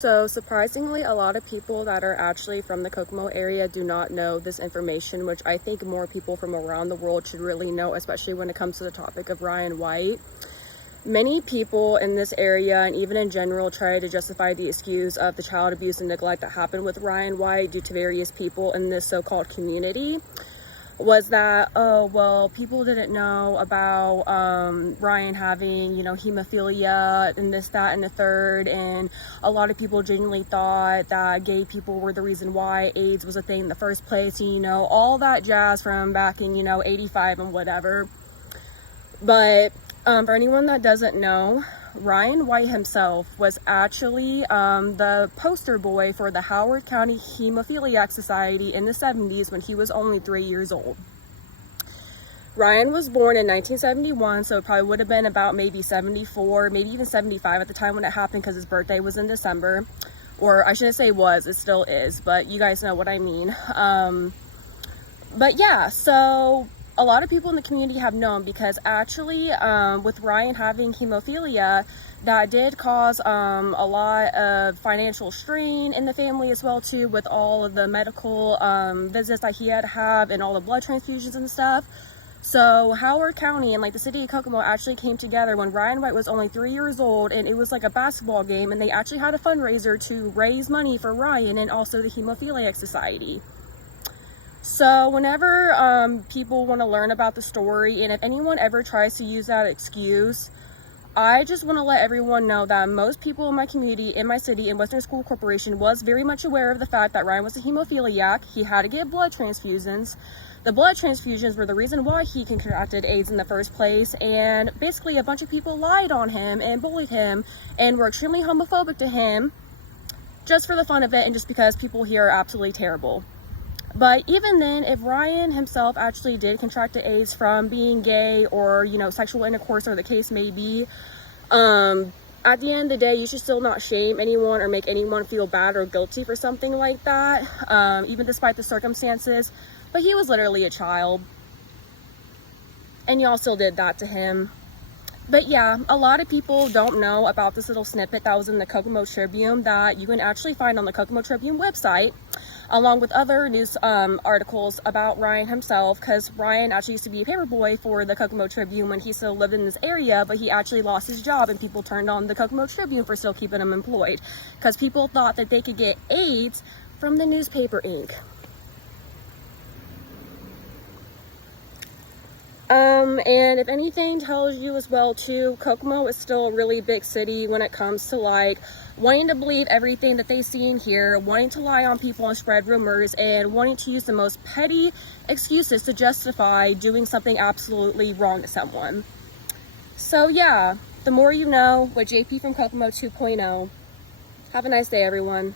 So surprisingly, a lot of people that are actually from the Kokomo area do not know this information, which I think more people from around the world should really know, especially when it comes to the topic of Ryan White. Many people in this area and even in general try to justify the excuse of the child abuse and neglect that happened with Ryan White due to various people in this so-called community. Was that, oh, well, people didn't know about Ryan having, hemophilia and this, that, and the third. And a lot of people genuinely thought that gay people were the reason why AIDS was a thing in the first place. And, all that jazz from back in, 85 and whatever. But for anyone that doesn't know, Ryan White himself was actually the poster boy for the Howard County Hemophiliac Society in the 70s when he was only 3 years old. Ryan was born in 1971, so it probably would have been about maybe 74, maybe even 75 at the time when it happened because his birthday was in December. Or I shouldn't say was, it still is, but you guys know what I mean. But yeah, so a lot of people in the community have known because actually with Ryan having hemophilia, that did cause a lot of financial strain in the family as well too, with all of the medical visits that he had to have and all the blood transfusions and stuff. So Howard County and the city of Kokomo actually came together when Ryan White was only 3 years old, and it was like a basketball game, and they actually had a fundraiser to raise money for Ryan and also the Hemophiliac Society. So whenever people want to learn about the story, and if anyone ever tries to use that excuse, I just want to let everyone know that most people in my community, in my city, in Western School Corporation was very much aware of the fact that Ryan was a hemophiliac. He had to get blood transfusions. The blood transfusions were the reason why he contracted AIDS in the first place, and basically a bunch of people lied on him and bullied him and were extremely homophobic to him just for the fun of it and just because people here are absolutely terrible. But even then, if Ryan himself actually did contract the AIDS from being gay or, sexual intercourse or the case may be, at the end of the day, you should still not shame anyone or make anyone feel bad or guilty for something like that, even despite the circumstances. But he was literally a child, and y'all still did that to him. But yeah, a lot of people don't know about this little snippet that was in the Kokomo Tribune that you can actually find on the Kokomo Tribune website, along with other news articles about Ryan himself, because Ryan actually used to be a paperboy for the Kokomo Tribune when he still lived in this area, but he actually lost his job and people turned on the Kokomo Tribune for still keeping him employed because people thought that they could get AIDS from the newspaper ink. And if anything tells you as well too, Kokomo is still a really big city when it comes to wanting to believe everything that they see and hear, wanting to lie on people and spread rumors, and wanting to use the most petty excuses to justify doing something absolutely wrong to someone. So yeah, the more you know with JP from Kokomo 2.0. Have a nice day, everyone.